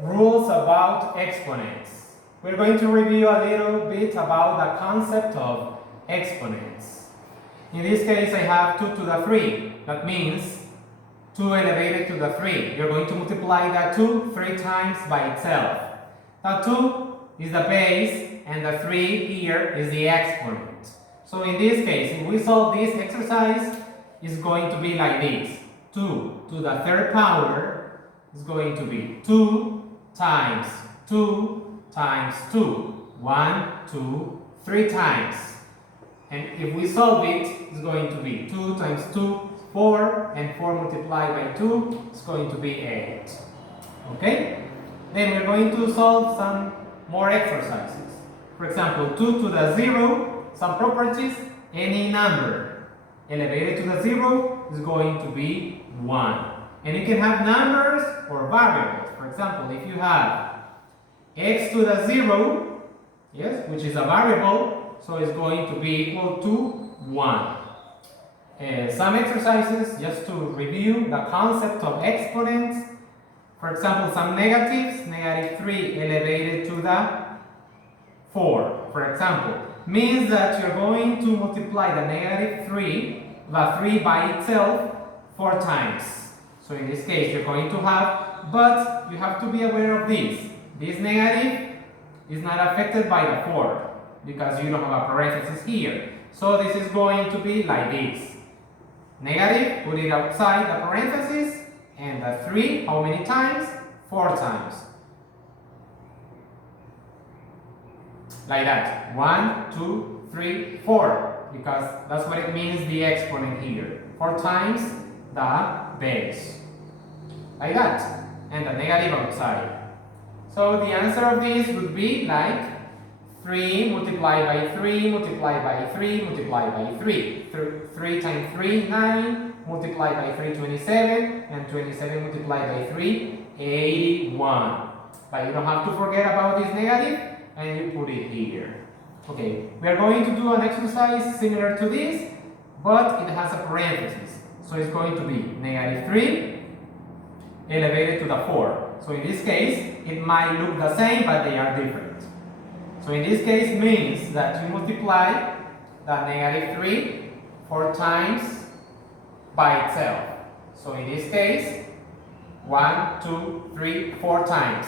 Rules about exponents. We're going to review a little bit about the concept of exponents. In this case, I have 2 to the 3. That means 2 elevated to the 3. You're going to multiply that 2 3 times by itself. That 2 is the base, and the 3 here is the exponent. So in this case, if we solve this exercise, it's going to be like this. 2 to the third power is going to be 2 times 2 times 2. 1, 2, 3 times. And if we solve it, it's going to be 2 times 2, 4, and 4 multiplied by 2 is going to be 8. Okay? Then we're going to solve some more exercises. For example, 2 to the 0, some properties, any number elevated to the 0 is going to be 1. And you can have numbers or variables. For example, if you have x to the 0, yes, which is a variable, so it's going to be equal to 1. Some exercises just to review the concept of exponents. For example, some negatives, negative 3 elevated to the 4, for example, means that you're going to multiply the negative 3, the 3 by itself, 4 times. So in this case, you're going to have, but you have to be aware of this. This negative is not affected by the 4 because you don't have a parenthesis here. So this is going to be like this. Negative, put it outside the parenthesis, and the 3, how many times? 4 times. Like that. 1, 2, 3, 4. Because that's what it means, the exponent here. 4 times the base. Like that. And the negative outside. So the answer of this would be like 3 multiplied by 3 multiplied by 3 multiplied by 3. 3 times 3, 9. Multiplied by 3, 27. And 27 multiplied by 3, 81. But you don't have to forget about this negative, and you put it here. Okay, we are going to do an exercise similar to this, but it has a parenthesis. So it's going to be negative 3 elevated to the 4. So in this case, it might look the same, but they are different. So in this case means that you multiply the negative 3 4 times by itself. So in this case, 1, 2, 3, 4 times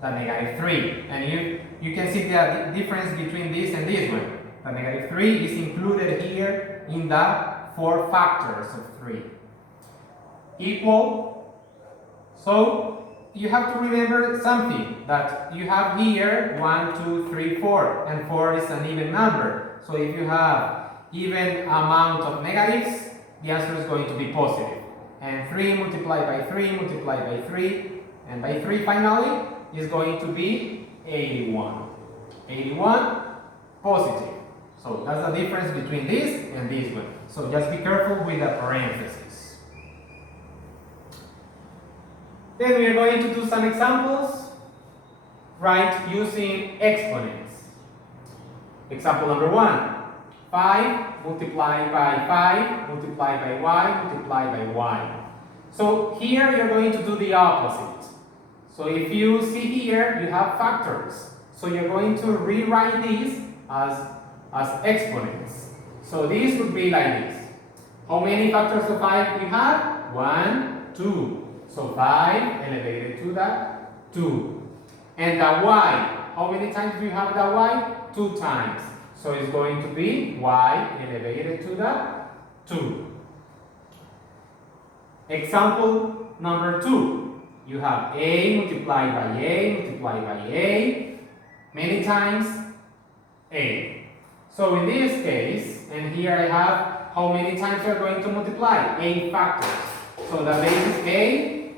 the negative 3. And you can see the difference between this and this one. The negative 3 is included here in the 4 factors of 3. Equal. So you have to remember something, that you have here 1, 2, 3, 4, and 4 is an even number. So if you have even amount of negatives, the answer is going to be positive. And 3 multiplied by 3 multiplied by 3 and by 3 finally is going to be 81. 81 positive. So that's the difference between this and this one. So just be careful with the parentheses. Then we are going to do some examples, right, using exponents. Example number 1. 5 multiplied by 5 multiplied by y multiplied by y. So here you're going to do the opposite. So if you see here, you have factors. So you're going to rewrite these as exponents. So this would be like this. How many factors of 5 you have? 1, 2. So 5 elevated to the 2. And the y, how many times do you have the y? 2 times. So it's going to be y elevated to the 2. Example number 2. You have a multiplied by a multiplied by a, many times a. So in this case, and here I have how many times we're going to multiply? A factors. So the base is a,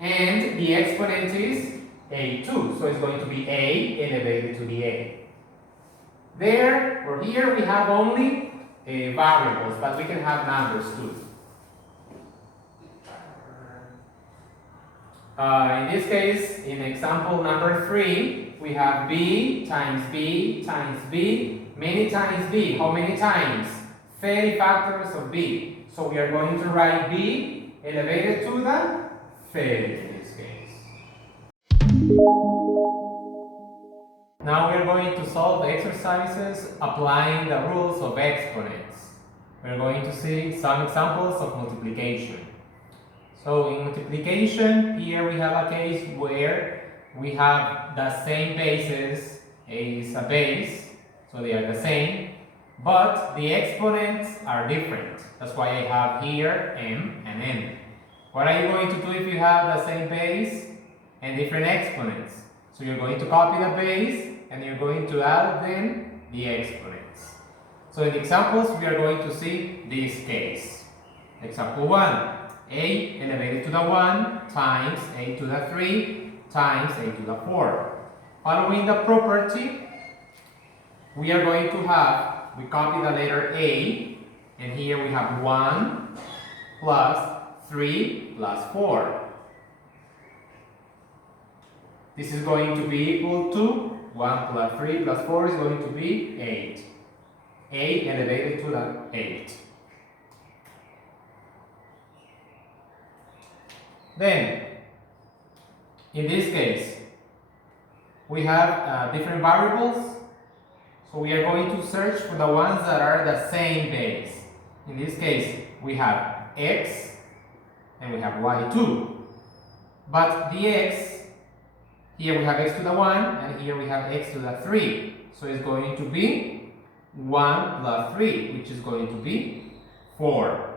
and the exponent is a2. So it's going to be a elevated to the a. There or here we have only variables, but we can have numbers too. In this case, in example number 3, we have b times b times b, many times b. How many times? 30 factors of b. So we are going to write b elevated to the 30 in this case. Now we are going to solve exercises applying the rules of exponents. We are going to see some examples of multiplication. So in multiplication, here we have a case where we have the same bases. A is a base, so they are the same, but the exponents are different. That's why I have here m and n. What are you going to do if you have the same base and different exponents? So you're going to copy the base and you're going to add then the exponents. So in the examples, we are going to see this case. Example 1, a elevated to the 1 times a to the 3 times a to the 4. Following the property, we are going to have, we copy the letter a, and here we have 1 plus 3 plus 4. This is going to be equal to 1 plus 3 plus 4 is going to be 8. 8 elevated to the 8. Then, in this case, we have different variables. So we are going to search for the ones that are the same base. In this case, we have x and we have y2. But the x, here we have x to the 1 and here we have x to the 3. So it's going to be 1 plus 3, which is going to be 4.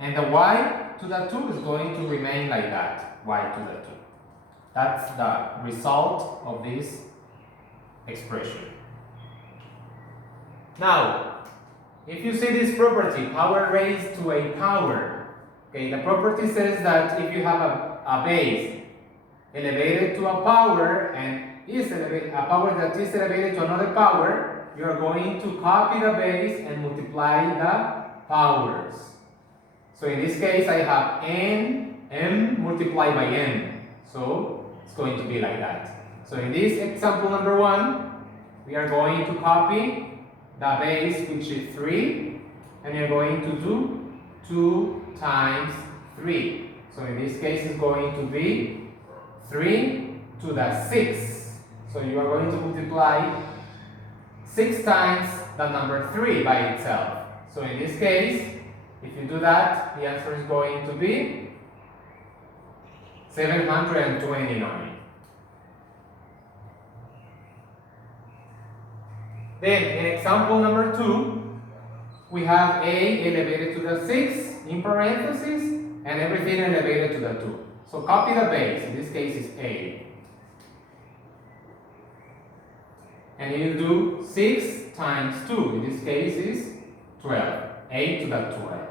And the y to the 2 is going to remain like that, y to the 2. That's the result of this expression. Now, if you see this property, power raised to a power, okay, the property says that if you have a base elevated to a power and a power that is elevated to another power, you are going to copy the base and multiply the powers. So in this case, I have m multiplied by n. So it's going to be like that. So in this example number 1, we are going to copy the base, which is 3, and you're going to do 2 times 3. So in this case, it's going to be 3 to the 6. So you are going to multiply 6 times the number 3 by itself. So in this case, if you do that, the answer is going to be 729. Then, in example number 2, we have a elevated to the 6 in parentheses and everything elevated to the 2. So copy the base, in this case is a. And you do 6 times 2, in this case is 12, a to the 12.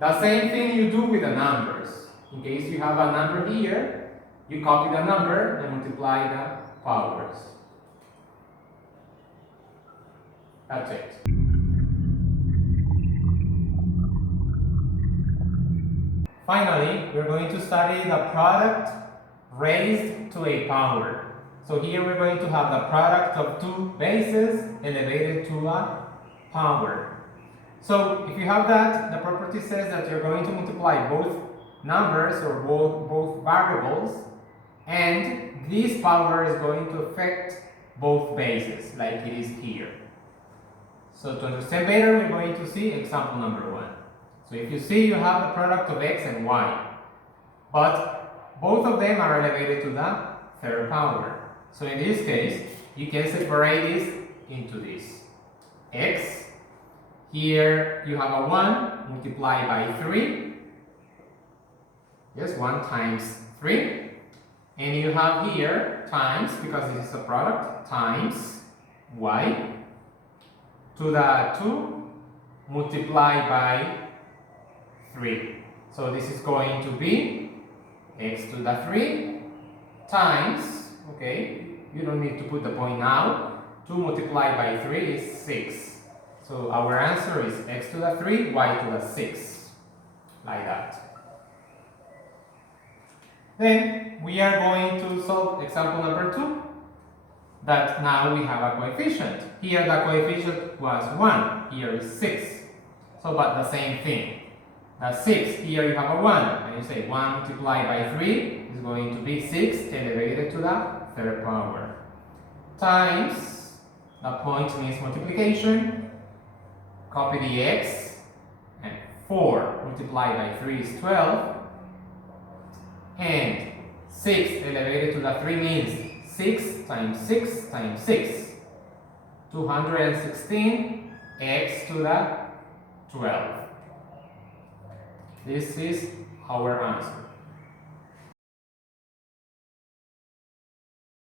The same thing you do with the numbers. In case you have a number here, you copy the number and multiply the powers. That's it. Finally, we're going to study the product raised to a power. So here we're going to have the product of two bases elevated to a power. So if you have that, the property says that you're going to multiply both numbers or both variables, and this power is going to affect both bases, like it is here. So to understand better, we're going to see example number 1. So if you see, you have the product of x and y, but both of them are elevated to the third power. So in this case, you can separate this into this. X, here you have a 1 multiplied by 3. Yes, 1 times 3. And you have here times, because this is a product, times y to the 2 multiplied by 3. So this is going to be x to the 3 times, okay, you don't need to put the point now, 2 multiplied by 3 is 6. So our answer is x to the 3, y to the 6, like that. Then we are going to solve example number 2, that now we have a coefficient. Here the coefficient was 1, here is 6. So but the same thing. The 6, here you have a 1, and you say 1 multiplied by 3 is going to be 6 elevated to the third power, times, the point means multiplication, copy the x, and 4 multiplied by 3 is 12, and 6 elevated to the 3 means 6 times 6 times 6, 216, x to the 12. This is our answer.